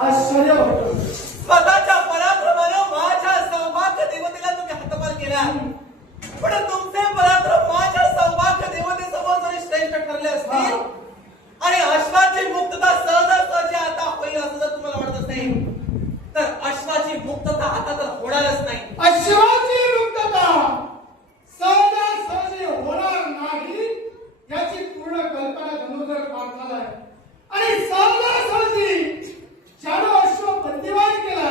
आश्चर्य होतं. स्वतःच्या पराक्रमाने माझ्या सौभाग्य देवतेला तुम्ही हातपाल केला, पण तुमचे पराक्रम माझ्या सौभाग्य देवतेसमोर जरी श्रेष्ठ ठरले असतील आणि अश्वाची मुक्तता सहजासहजी आता होईल असं जर तुम्हाला वाटत असेल तर अश्वाची मुक्तता आता तर होणारच नाही. अश्वाची मुक्तता सहजासहजी होणार नाही याची पूर्ण कल्पना धनुर्धर पाठवला आहे. आणि सहजासहजी ज्यानं अश्व बंदिवान केला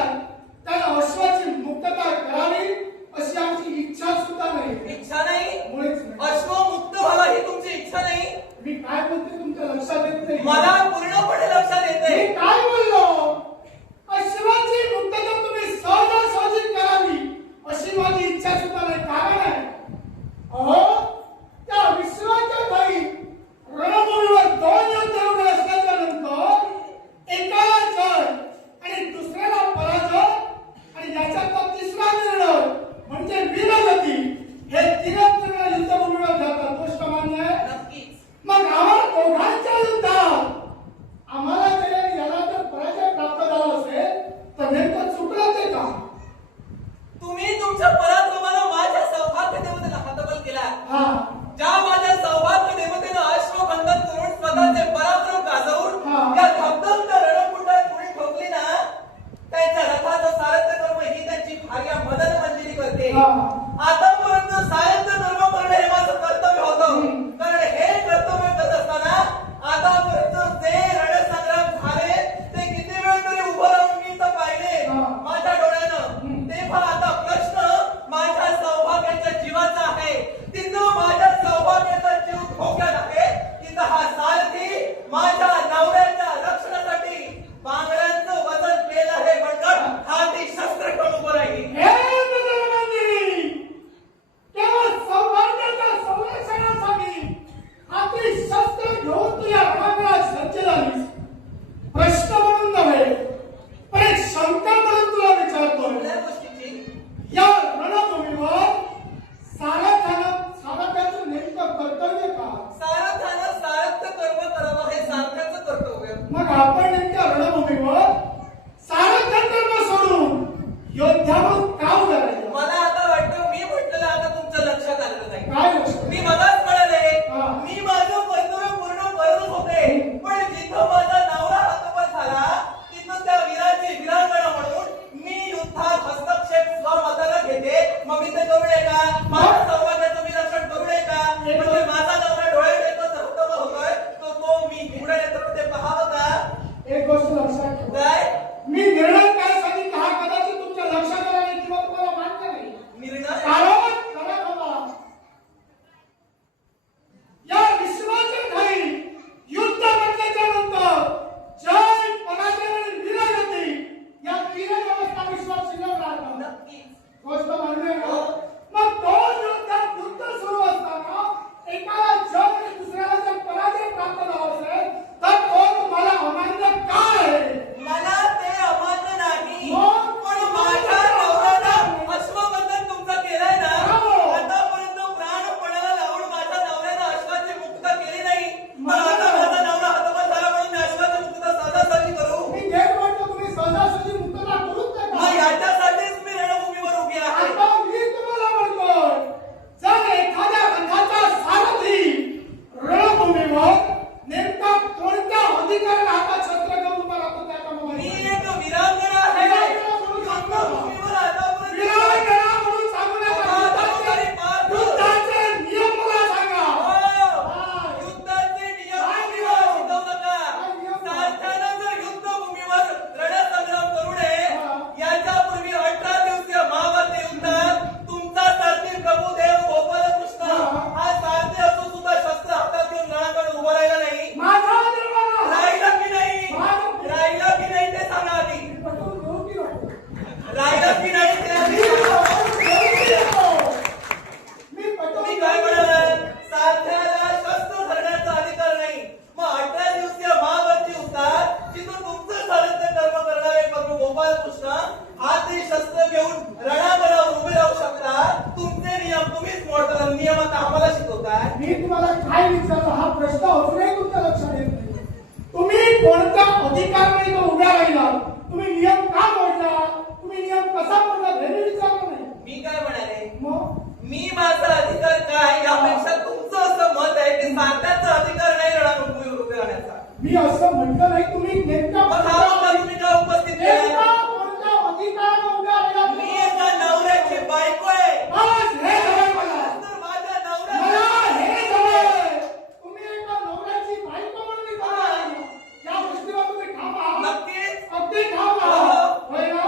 कसा म्हणला हे विचारलं नाही. मी काय म्हणाले, मग मी माझा अधिकार काय यापेक्षा तुमचं असं मत आहे की साध्याचा अधिकार नाही उभे राहण्याचा. मी असं म्हटलं नाही. तुम्ही नेमका मग हा मुद्दा तुम्ही का उपस्थित केला? कोणत्या अधिकारानं उभा राहिला? मी एका नवऱ्याची बायको आहे. बस हे जवळ मला. तर माझ्या मला नवऱ्याला हे जवळ. तुम्ही एका नवऱ्याची बायको म्हणून इथं आला. या गोष्टीवर तुम्ही ठाम आहात? नक्कीच. अगदी ठाम आहात. होय ना?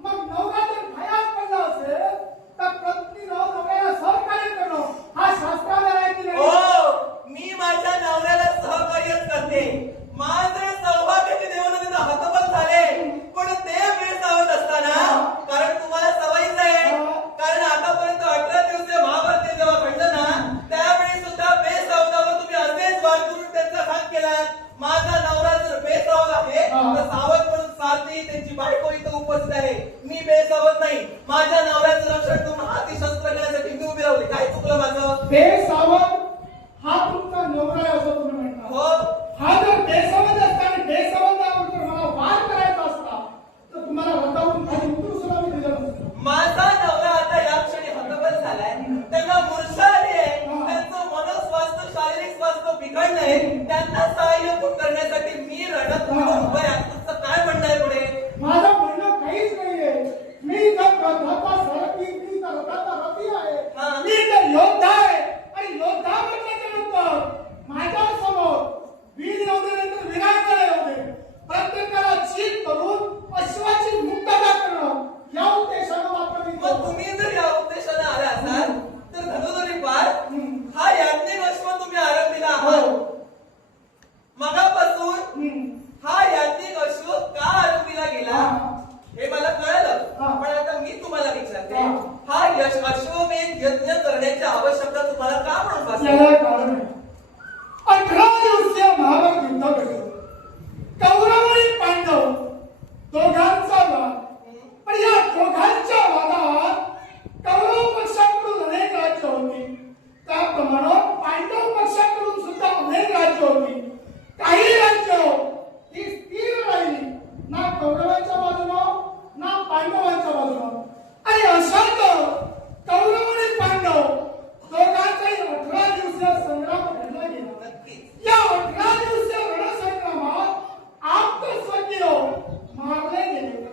मग नवरा जर भयात पडला असेल तर पत्नीला नवऱ्याला सहकार्य करणं हा शास्त्राला आहे की नाही? हो, मी माझ्या नवऱ्याला सहकार्यच करते. माझे सौभाग्याचे देवता तिथं हतबल झाले, पण ते बेसावत असताना, कारण तुम्हाला सवयच आहे, कारण आतापर्यंत 18 दिवसीय महाभारत जेव्हा घडलं ना, त्यावेळी सुद्धा बेसावतावर तुम्ही असेच वार करून त्यांचा घात केला. माझा नवरा जर बेसावत आहे तर सावध म्हणून सारथी त्यांची बायको इथं उपस्थित आहे. मी बेसावत नाही. माझ्या नवऱ्याचं रक्षण करून हाती शस्त्र घेण्यासाठी मी उभी राहिली. काय चुकलं माझं? बेसावध हा तुमचा नवरा आहे असं तुम्ही म्हणता. हो, हा जर बेसावध असता आणि बेसावधावर जर मला वाद करायचा असता तर तुम्हाला रथावरून खाली उतरू सुद्धा मी दिलं नसतं. माझा नवरा आता या क्षणी हतबल झालाय. त्यांना मूर्छा आली आहे. त्यांचं मनस्वास्थ्य शारीरिक स्वास्थ्य बिघडलंय. त्यांना सहाय्य करण्यासाठी मी रडत उभं आहे. तुमचं काय म्हणणं आहे पुढे? माझं म्हणणं काहीच नाहीये. मी जर रथाचा सारथी, मी तर रथाचा रथी आहे. हा. मी तर योद्धा आहे आणि योद्धा म्हटल्याच्या नंतर माझ्या समोर वीर एवढे नाही तर विराटकडे एवढे प्रत्येकाला चीत करून अश्वाची मुक्तता करणं या उद्देशानं मात्र मी मग तुम्ही जर या उद्देशाने आले असाल तर धनुधरी पार हा याज्ञिक अश्व तुम्ही आरंभीला आहात. मगापासून हा याज्ञिक अश्व का आरंभीला गेला हे मला कळलं. पण आता मी तुम्हाला विचारते, हा अश्वमेध यज्ञ करण्याची आवश्यकता तुम्हाला का म्हणून भासली? याला कारण आहे. 18 दिवसीय महाभारत युद्ध घडलं. कौरव आणि पांडव दोघांचा वाद. पण या दोघांच्या वादात कौरव पक्षाकडून अनेक राज्य होती. त्याप्रमाणे पांडव पक्षाकडून सुद्धा अनेक राज्य होती. काही राज्य ही स्थिर राहिली, ना कौरवांच्या बाजूनं ना पांडवांच्या बाजूनं. आणि अशात कौरव आणि पांडव दोघांचाही 18 दिवसीय संग्राम घडला गेला. नक्कीच. या 18 दिवसीय रणसंग्रामात आप्तस्वकीय मारले गेले.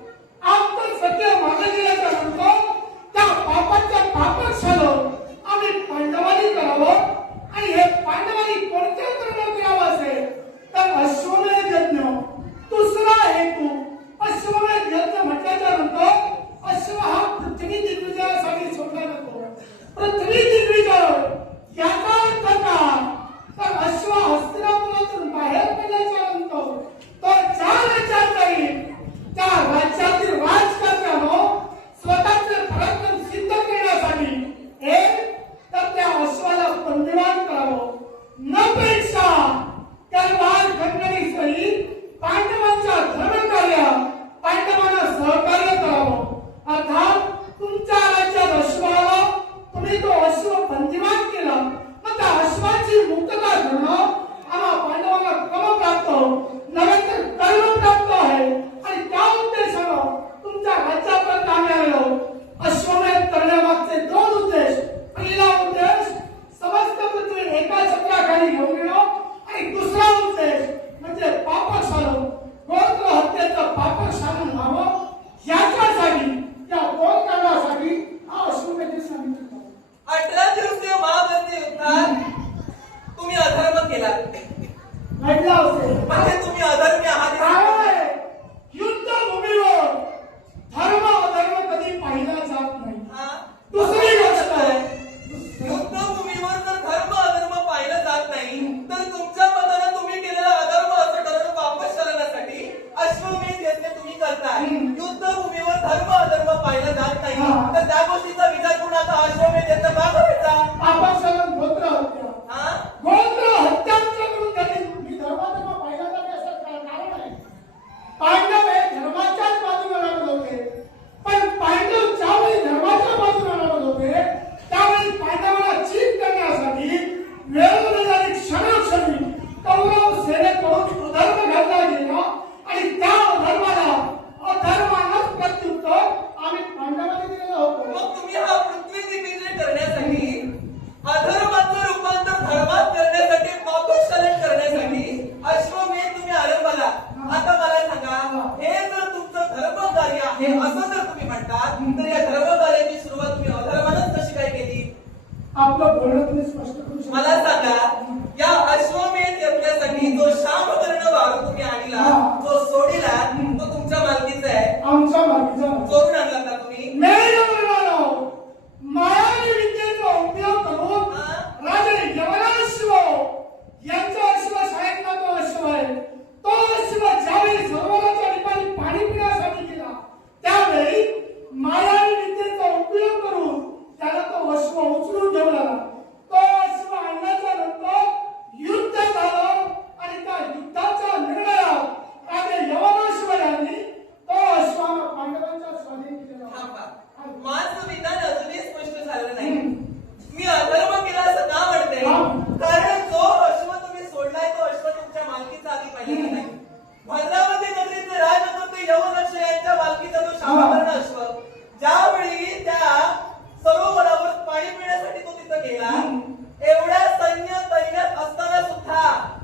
आप्तस्वकीय मारले गेल्याच्या नंतर त्या पापाच्या पापच झालं आम्ही पांडवांनी करावं. आणि हे पांडवांनी कोणत्या तऱ्हेनं करावं असेल तर अश्वमेध यज्ञ. दुसरा हेतू अश्वमेध यज्ञ म्हटल्याच्या नंतर अश्व हा पृथ्वी दिग्विजयासाठी सोडला जातो. पृथ्वी दिग्विजय याचा अर्थ काय तर अश्व हस्तिनापुरातून बाहेर पडल्याच्या नंतर तो ज्या राज्यात जाईल त्या राज्यातील राजकारण्यानं स्वतःचे पराक्रम सिद्ध करण्यासाठी एक तर त्या अश्वाला बंदिवान करावं, नपेक्षा तलवार खंडणी सहित पांडवांच्या धर्मकार्यात पांडवांना सहकार्य करावं. अर्थात तुमच्या राज्यात अश्वाला तुम्ही तो अश्व बंदिवान केला, मग त्या अश्वाची मुक्तता करणं आम्हा पांडवांना क्रमप्राप्त नव्हे तर कर्मप्राप्त आहे. आणि त्या उद्देशानं तुमच्या राज्यापर्यंत आम्ही आलो. अश्वमेध करण्यामागचे 2 उद्देश. पहिला उद्देश समस्त पृथ्वी एका छत्राखाली घेऊन येणं आणि दुसरा उद्देश म्हणजे पापशालन, गोत्र हत्येचं पापशालन व्हावं. याच्यासाठी त्या 2 कारणासाठी हा अश्वमेध सांगितलं. 18 दिवसीय महाभारतीय युद्धात तुम्ही अधर्म केला. घडला असेल म्हणजे तुम्ही अधर्मी आहात. काय युद्धभूमीवर धर्म अधर्म कधी पाहिला जात नाही. हा? दुसरी गोष्ट युद्धभूमीवर जर धर्म अधर्म पाहिलं जात नाही तर तुमच्या मतानं तुम्ही केलेला अधर्म असं ठरवून वापस चालण्यासाठी अश्वमेध यज्ञ तुम्ही करताय. युद्धभूमीवर धर्म अधर्म पाहिलं जात नाही तर त्या गोष्टीचा विचार करून आता अश्वमेध यज्ञ का करायचा? पापशालन गोत्र हत्या. हा? गोत्र हत्यांच्याकडून झाली. मी धर्माधर्म पाहिला जाते असं कारण आहे. पांडव हे धर्माच्याच बाजूला लढत होते. पण पांडव ज्यावेळी धर्माच्या बाजूला लढत होते त्यावेळी पांडवांना चीत करण्यासाठी वेळोवेळी क्षणोक्षणी कौरव सेनेकडून अधर्म घडला गेला आणि त्या अधर्माला अधर्मानंच प्रत्युत्तर आम्ही आहे असं जर तुम्ही म्हणतात तर या धर्मकार्याची सुरुवात तुम्ही अधर्मानच कशी काय केली? आपलं बोलणं तुम्ही स्पष्ट करू शकता? मला सांगा, या अश्वमेध यज्ञासाठी जो शामकर्ण वाघ तुम्ही आणला, जो सोडिला, तो तुमच्या मालकीचा आहे? आमच्या मालकीचा नाही. चोरून आणला का तुम्ही? मेघवर्णानो, मायावी विद्येचा उपयोग करून राजे यवनाश्व यांचा अश्व शाळेतला तो अश्व आहे. तो अश्व ज्यावेळी सरोवराच्या ठिकाणी पाणी पिण्यासाठी गेला त्यावेळी मायावी विद्येचा उपयोग करून त्याला तो अश्व उचलून घेऊन आला. तो अश्व आणल्याच्या नंतर युद्ध झालं आणि त्या युद्धाच्या निर्णयात राजे यवनाश्व यांनी तो अश्व पांडवांच्या स्वाधीन केला. थांबा. माझं विधान अजूनही स्पष्ट झालं नाही. मी अधर्म केला असं का म्हणते? कारण जो अश्व तुम्ही सोडलाय तो अश्व तुमच्या मालकीचा आधी पाहिजे की नाही? भद्रावती नगरीचे राज होतो ते यवन अश्व यांच्या मालकीचा तो शामकर्ण अश्व. ज्यावेळी त्या सरोवरावर पाणी पिण्यासाठी तो तिथं गेला, एवढ्या सैन्य तैनात असताना सुद्धा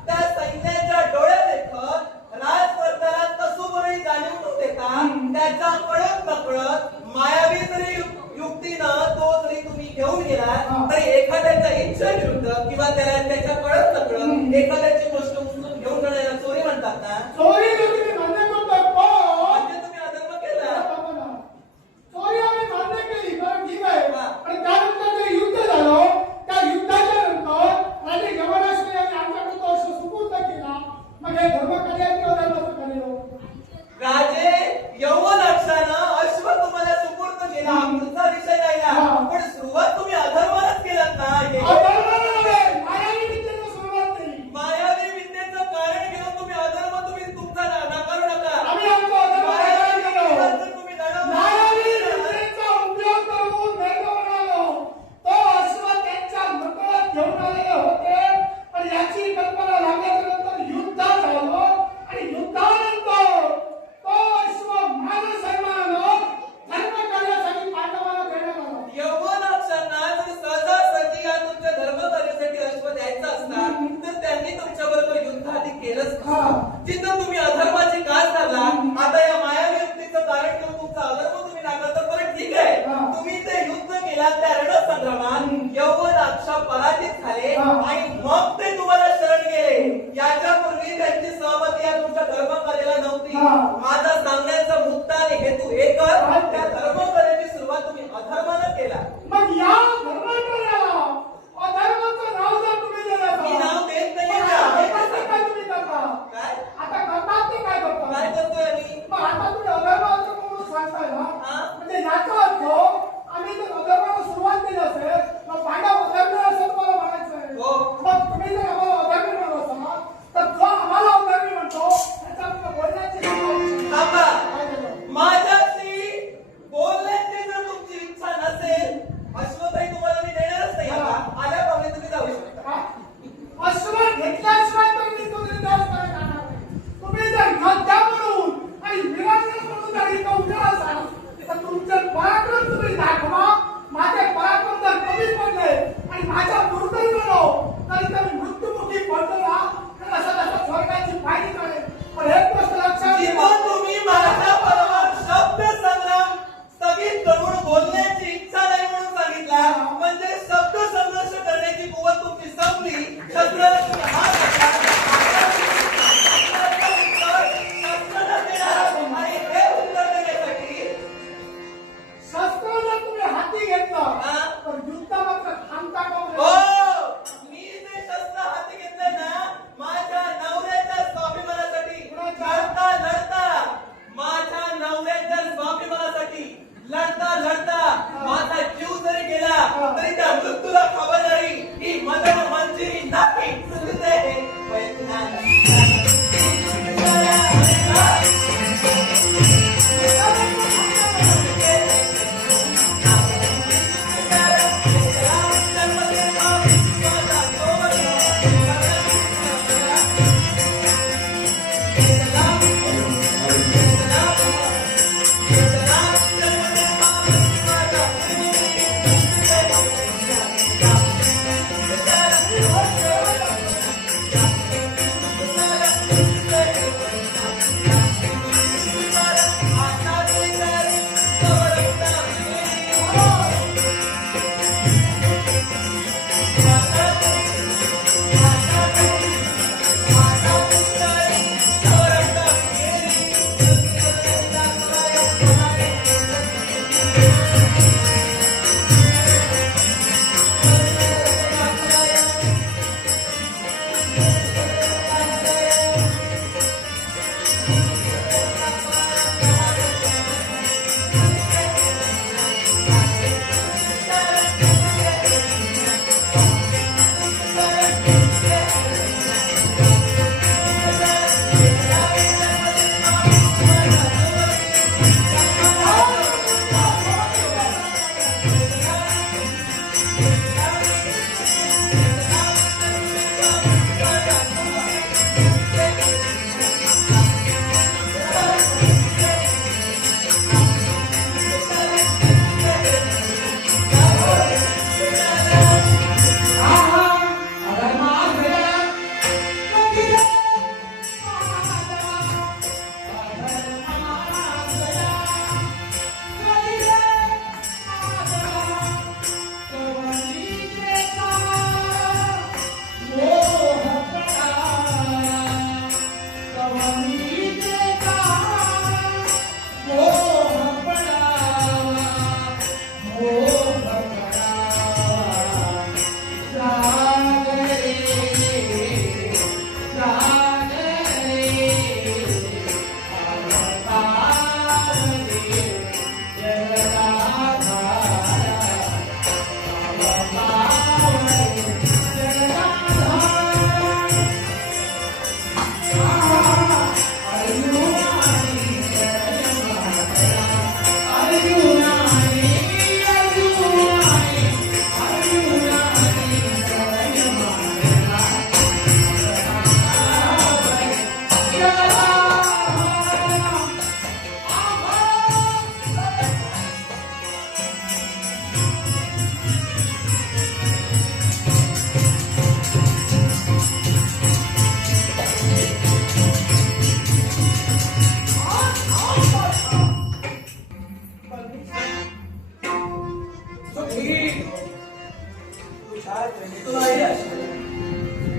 त्या सैन्याच्या डोळ्यात देखत राजवर्धनात कसुबरही जाणीव न देता त्याच्या कळत नकळत मायावी जरी युक्तीनं तो जरी तुम्ही घेऊन गेला तरी एखाद्याच्या इच्छेविरुद्ध किंवा त्याच्या कळत नकळत एखाद्याची गोष्ट उचलून घेऊन जाण्याला चोरी म्हणतात ना? चोरी तुम्ही मान्य करता पण म्हणजे तुम्ही अधर्म केला. चोरी आम्ही मान्य केली कारण ठीक आहे. आणि त्यानंतर जे युद्ध झालं त्या युद्धाच्या नंतर राजे यवनाश्व यांनी आमच्याकडे तो अश्व सुपूर्द केला. मग हे धर्मकार्य किंवा धर्माचं कार्य? राजे यवन अक्षानं अश्व तुम्हाला सुपूर्द केला हा पुढचा विषय राहिला, पण सुरुवात तुम्ही अधर्मानच केलात ना? अधर्मानं नव्हे, मायावी विद्येनं सुरुवात केली. मायावी विद्येचं कारण घेऊन तुम्ही अधर्म तुम्ही तुमचा नाकारू नका. आम्ही आमचा अधर्म करायला गेलो. तुम्ही लढवलं. मायावी विद्येचा उपयोग करून मेघवर्णानो तो अश्व त्यांच्या नकळत घेऊन आलेले होते. पण याची कल्पना लागल्याच्या नंतर युद्ध झालं आणि युद्धानंतर तो अश्व मानसन्मानानं धर्मकार्यासाठी पांडवांना देण्यात आला. यवनाक्षांना जर सहजासहजी या तुमच्या धर्मकार्यासाठी अश्व द्यायचा असता तर त्यांनी तुमच्या बरोबर युद्ध आधी केलंच नसतं. जिथं तुम्ही अधर्माची कास धरला, आता या मायावी युक्तीचं कारण घेऊन तुमचा अधर्म तुम्ही नाकारता, बरं ठीक आहे. तुम्ही ते युद्ध केलात त्या रणसंग्रामात यवनाक्षा पराजित झाले आणि मग ते तुम्हाला शरण गेले. याच्यापूर्वी त्यांची सहमती या तुमच्या धर्मकार्याला नव्हती. माझा सांगण्याचा मुद्दा आणि हेतू एकच, त्या धर्मकार्याची सुरुवात तुम्ही अधर्मानं केला. मग या धर्मकार्याला अधर्माचं नाव जर तुम्ही दिलं मी तर नाव देत नाही आता हे कसं काय तुम्ही करता? काय आता करतात ते काय करतात? काय करतोय मी? मग आता तुम्ही अधर्माचं म्हणून सांगताय ना? म्हणजे याचा अर्थ आम्ही जर अधर्माला सुरुवात केली असेल मग पांडव अधर्मी असेल मला म्हणायचं आहे. हो. मग तुम्ही जर आम्हाला अधर्मी म्हणत असाल तर जो आम्हाला अधर्मी म्हणतो त्याच्या बोलण्याची थांबा. काय झालं? माझ्याशी बोलण्याची जर तुमची इच्छा नसेल, अश्वताई तुम्हाला मी देणारच नाही. आता आल्या पावले तुम्ही जाऊ शकता. हा? अश्व घेतल्याशिवाय तर मी तुझे देवस्थानात जाणार नाही. तुम्ही जर योद्धा म्हणून आणि वीरांगना म्हणून जर इथं उभे